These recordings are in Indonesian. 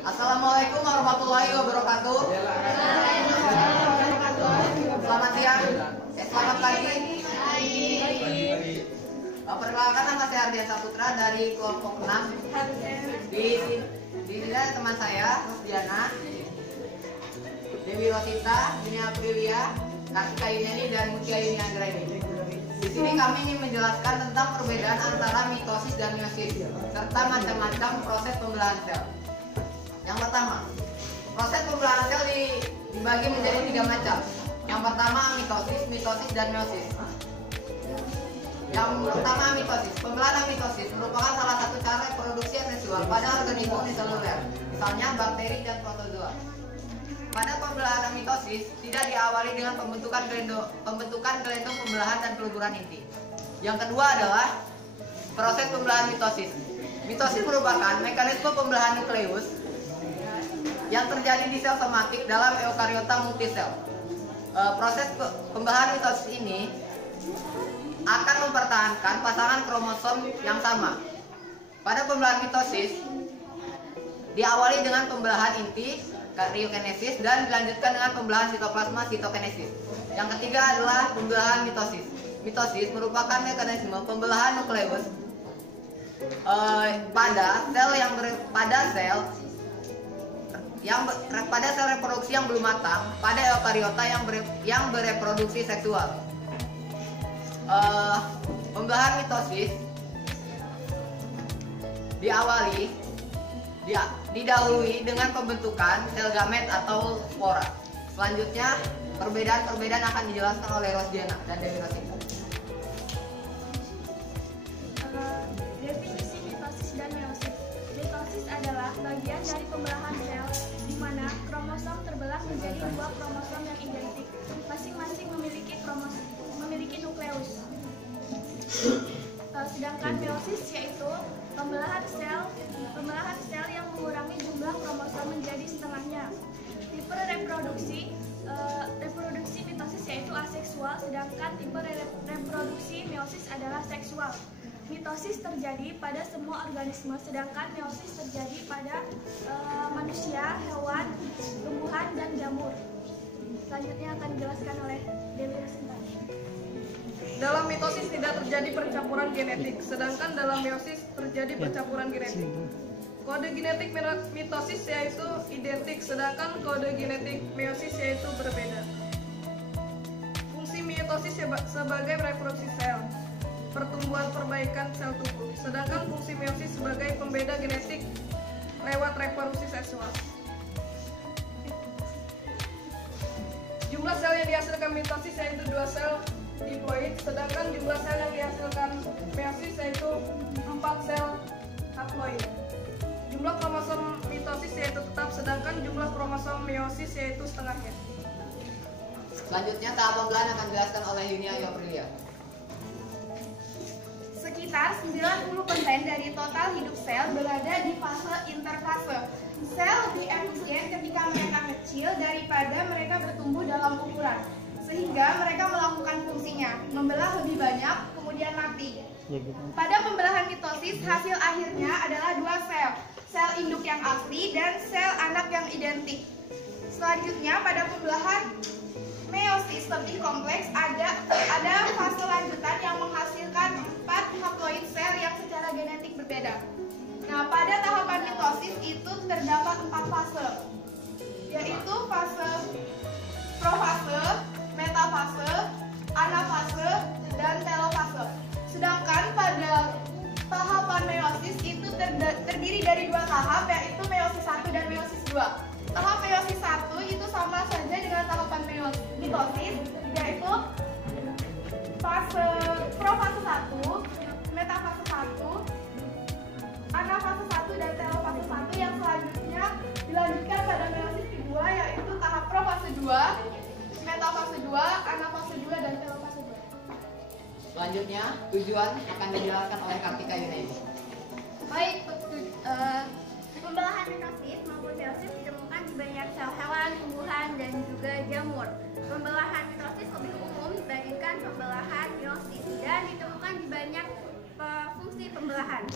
Assalamualaikum warahmatullahi wabarakatuh. Selamat siang. Selamat pagi. Perkenalkan, nama saya Ardian Saputra dari kelompok 6. Di sini ada teman saya, Diana, Dewi Rosita, Dunia Aprilia, Kartika Yuniani, dan Mutia Yuni Anggraini. Di sini kami ingin menjelaskan tentang perbedaan antara mitosis dan meiosis, serta macam-macam proses pembelahan sel. Yang pertama, proses pembelahan sel dibagi menjadi 3 macam. Yang pertama mitosis, dan meiosis. Yang pertama mitosis. Pembelahan mitosis merupakan salah satu cara reproduksi seksual pada organisme uniseluler, misalnya bakteri dan protozoa. Pada pembelahan mitosis tidak diawali dengan pembentukan gelendong pembelahan dan peluburan inti. Yang kedua adalah proses pembelahan mitosis. Mitosis merupakan mekanisme pembelahan nukleus yang terjadi di sel somatik dalam eukariota multisel. Proses pembelahan mitosis ini akan mempertahankan pasangan kromosom yang sama. Pada pembelahan mitosis diawali dengan pembelahan inti karyokinesis dan dilanjutkan dengan pembelahan sitoplasma sitokinesis. Yang ketiga adalah pembelahan mitosis. Mitosis merupakan mekanisme pembelahan nukleus pada sel reproduksi yang belum matang pada eukariota yang bereproduksi seksual. Pembelahan mitosis didahului dengan pembentukan sel gamet atau spora. Selanjutnya, perbedaan-perbedaan akan dijelaskan oleh Rosdiana dan Dewi Rosita. Definisi mitosis dan meiosis. Mitosis adalah bagian dari pembelahan sel di mana kromosom terbelah menjadi 2 kromosom yang identik, masing-masing memiliki nukleus. Sedangkan meiosis yaitu pembelahan sel yang mengurangi jumlah kromosom menjadi setengahnya. Tipe reproduksi mitosis yaitu aseksual, sedangkan tipe reproduksi meiosis adalah seksual. Mitosis terjadi pada semua organisme, sedangkan meiosis terjadi pada manusia, hewan, tumbuhan, dan jamur. Selanjutnya akan dijelaskan oleh Dewi Rosita. Dalam mitosis tidak terjadi percampuran genetik, sedangkan dalam meiosis terjadi percampuran genetik. Kode genetik mitosis yaitu identik, sedangkan kode genetik meiosis yaitu berbeda. Fungsi mitosis sebagai reproduksi sel, pertumbuhan perbaikan sel tubuh, sedangkan fungsi meiosis sebagai pembeda genetik lewat reproduksi seksual. Jumlah sel yang dihasilkan mitosis yaitu 2 sel diploid, sedangkan jumlah sel yang dihasilkan meiosis yaitu 4 sel haploid. Jumlah kromosom mitosis yaitu tetap, sedangkan jumlah kromosom meiosis yaitu setengahnya. Selanjutnya, tahap pembelahan akan dijelaskan oleh Dunia Aprilia. Sekitar 90% dari total hidup sel berada di fase interfase. Sel lebih efisien ketika mereka kecil daripada mereka bertumbuh dalam ukuran, sehingga mereka melakukan fungsinya, membelah lebih banyak, kemudian mati. Pada pembelahan mitosis, hasil akhirnya adalah 2 sel, sel induk yang asli dan sel anak yang identik. Selanjutnya, pada pembelahan meiosis lebih kompleks, ada fase lanjutan yang menghasilkan 4 haploid sel yang secara genetik berbeda. Nah, pada tahapan mitosis itu terdapat 4 fase, yaitu fase profase, metafase, anafase, dan telofase. Sedangkan pada tahapan meiosis itu terdiri dari 2 tahap, yaitu meiosis 1 dan meiosis 2. Tahap meiosis 1 itu sama saja dengan tahapan mitosis, yaitu fase profase 1, metafase 1, anafase 1, dan telofase 1 yang selanjutnya dilanjutkan pada meiosis kedua, yaitu tahap profase 2, metafase 2, anafase 2, dan telofase 2. Selanjutnya, tujuan akan dijelaskan oleh Kartika Yuniani. Baik, pembelahan mitosis maupun meiosis ditemukan di banyak sel hewan, tumbuhan, dan juga jamur. Pembelahan mitosis lebih umum dibandingkan pembelahan meiosis dan ditemukan di banyak fungsi pembelahan.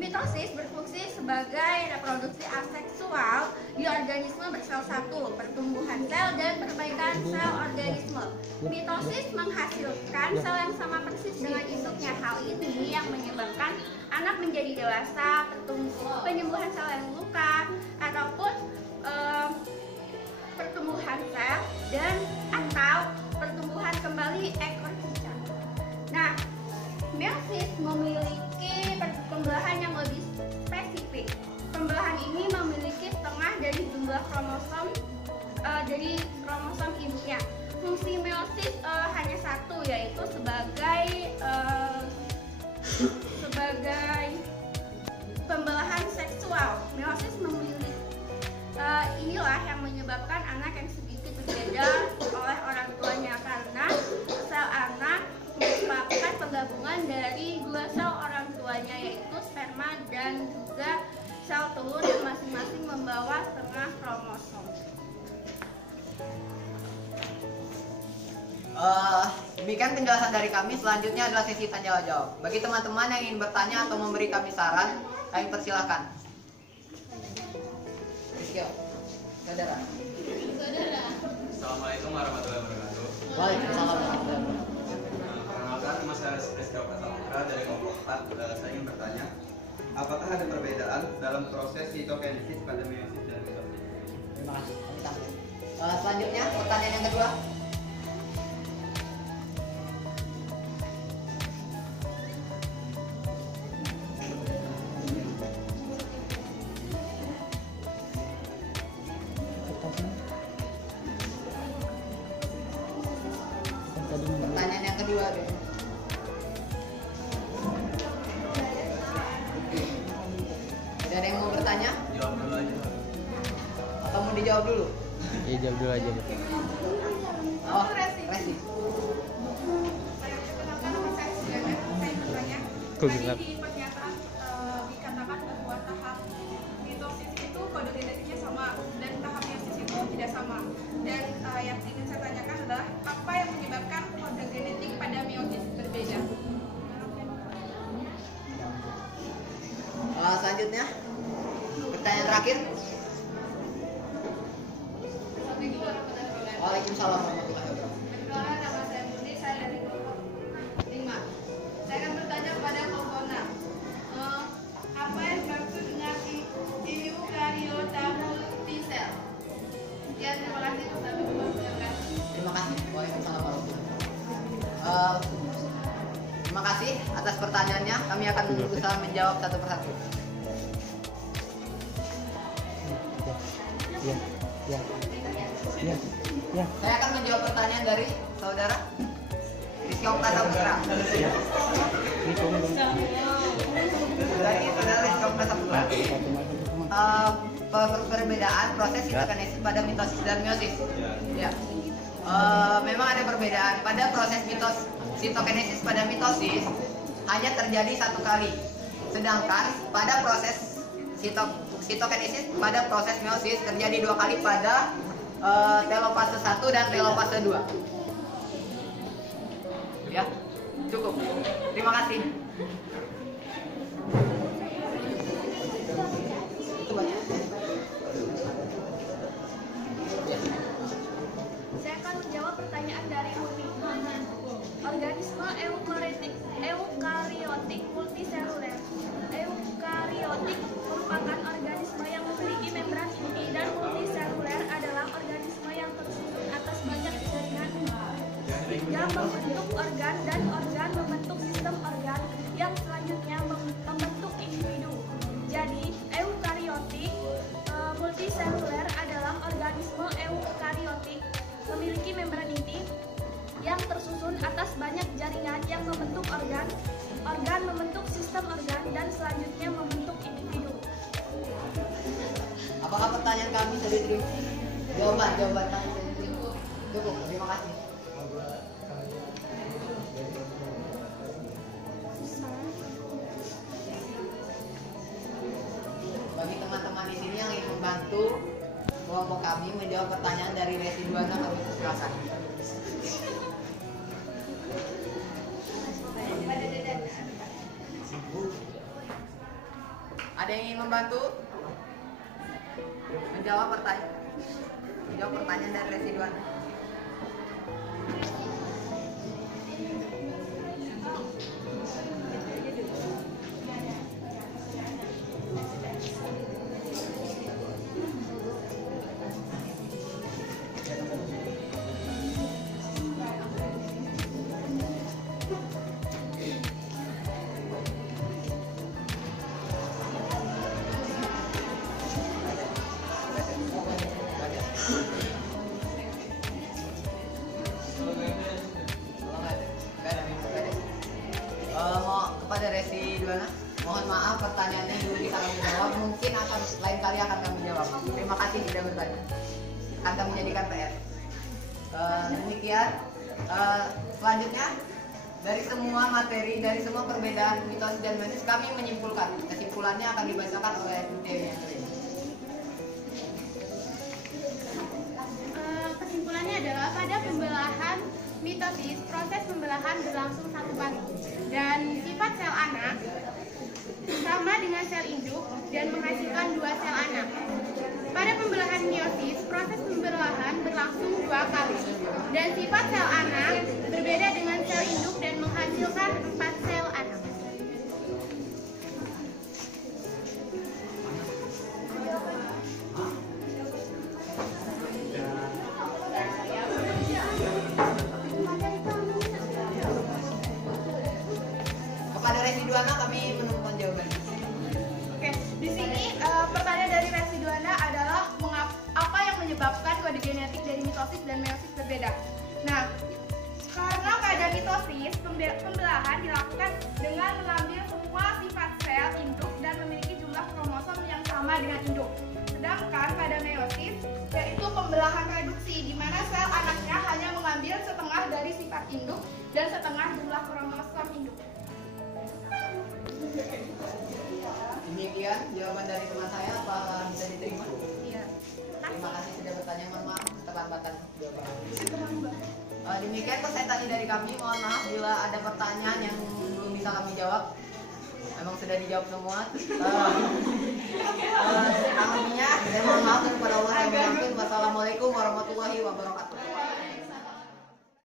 Mitosis berfungsi sebagai reproduksi aseksual di organisme bersel satu, pertumbuhan sel dan perbaikan sel organisme. Mitosis menghasilkan sel yang sama persis dengan induknya. Hal ini yang menyebabkan anak menjadi dewasa, penyembuhan sel yang luka, ataupun pertumbuhan sel dan atau pertumbuhan kembali ekor cicak. Nah, meiosis memiliki pembelahan yang lebih spesifik. Pembelahan ini memiliki setengah dari jumlah kromosom dari kromosom ibunya. Fungsi meiosis hanya satu, yaitu sebagai pembelahan seksual. Meiosis memiliki inilah yang menyebabkan anak yang sedikit berbeda oleh orang tuanya, karena sel anak merupakan penggabungan dari dua sel orang tuanya, yaitu sperma dan juga sel telur yang masing-masing membawa setengah kromosom. Demikian penjelasan dari kami. Selanjutnya adalah sesi tanya jawab. Bagi teman-teman yang ingin bertanya atau memberi kami saran, kami persilahkan. Saudara. Assalamualaikum warahmatullahi wabarakatuh. Waalaikumsalam warahmatullahi wabarakatuh. Perkenalkan, nama saya Rizky Putra dari kelompok 4. Saya ingin bertanya, apakah ada perbedaan dalam proses sitokinesis pada meiosis dan mitosis? Terima kasih. Selanjutnya pertanyaan yang kedua. Pertanyaan yang kedua. Tidak ada yang mau bertanya? Jawab dulu aja. Atau mau dijawab dulu? Iya, jawab dulu aja. Oh, Resi. Perkenalkan, nama saya Sujana. Saya bertanya. Kok Tadi gelap? di pernyataan dikatakan bahwa tahap mitosis itu kode genetiknya sama dan tahap meiosis itu tidak sama. Dan yang ingin saya tanyakan adalah apa yang menyebabkan kode genetik pada meiosis berbeda? Selanjutnya pertanyaan terakhir. Waalaikumsalam warahmatullahi wabarakatuh. Perkenalkan, nama saya Murni, saya dari kelompok 5. Saya akan bertanya kepada kelompok 6. Apa yang dimaksud dengan eukariota multisel? Ya, terima kasih. Kami mempersiapkan. Terima kasih. Waalaikumsalam warahmatullahi wabarakatuh. Terima kasih atas pertanyaannya. Kami akan berusaha menjawab satu persatu. Ya. Saya akan menjawab pertanyaan dari saudara Rizky Putra. Dari saudara Rizky Putra. Perbedaan proses sitokinesis pada mitosis dan meiosis. Ya. Memang ada perbedaan pada proses sitokinesis pada mitosis hanya terjadi satu kali, sedangkan pada proses sitokinesis pada proses meiosis terjadi 2 kali pada telopase 1 dan telopase 2. Ya, cukup. Terima kasih. Saya akan menjawab pertanyaan dari Murni. Organisme eukariotik multiseluler. Eukariotik merupakan organisme yang memiliki membran inti, dan multiseluler adalah organisme yang tersusun atas banyak jaringan yang membentuk organ, dan organ membentuk sistem organ yang selanjutnya membentuk individu. Jadi, eukariotik multiseluler adalah organisme eukariotik memiliki membran inti yang tersusun atas banyak jaringan yang membentuk organ, organ membentuk sistem organ, dan selanjutnya membentuk individu. Apakah pertanyaan kami tadi terima? Jawaban kami tadi terima. Cukup. Terima kasih. Bagi teman-teman di sini yang ingin membantu kelompok kami menjawab pertanyaan dari Resi Duana, kami silakan. Ada yang ingin membantu menjawab pertanyaan dari residuan? Mau kepada residuan, mohon maaf pertanyaannya belum bisa kami jawab, mungkin akan lain kali akan kami jawab. Terima kasih sudah bertanya, akan kami jadikan PR. Demikian, selanjutnya dari semua materi, dari semua perbedaan mitosis dan meiosis, kami menyimpulkan. Kesimpulannya akan dibacakan oleh Dewi. Kesimpulannya adalah pada pembelahan mitosis, proses pembelahan berlangsung satu kali dan sifat sel anak sama dengan sel induk dan menghasilkan dua sel anak. Pada pembelahan meiosis, proses pembelahan berlangsung dua kali dan sifat sel anak berbeda dengan sel induk dan menghasilkan 4 sel anak. Kepada residuana kami menemukan jawabannya. Oke, di sini pertanyaan dari residuana adalah apa yang menyebabkan kode genetik dari mitosis dan meiosis berbeda. Nah, karena pada mitosis pembelahan dilakukan dengan mengambil semua sifat sel induk dan memiliki jumlah kromosom yang sama dengan induk. Sedangkan pada meiosis yaitu pembelahan reduksi di mana sel anaknya hanya mengambil setengah dari sifat induk dan setengah jumlah kromosom induk. Demikian jawaban dari teman saya, apa bisa diterima? Iya. Terima kasih sudah bertanya, mohon maaf keterlambatan jawaban. Demikian persentasenya dari kami, mohon maaf bila ada pertanyaan yang belum bisa kami jawab. Emang sudah dijawab semua. Akhirnya, saya mohon maaf kepada Allah yang mengampuni. Wassalamualaikum warahmatullahi wabarakatuh.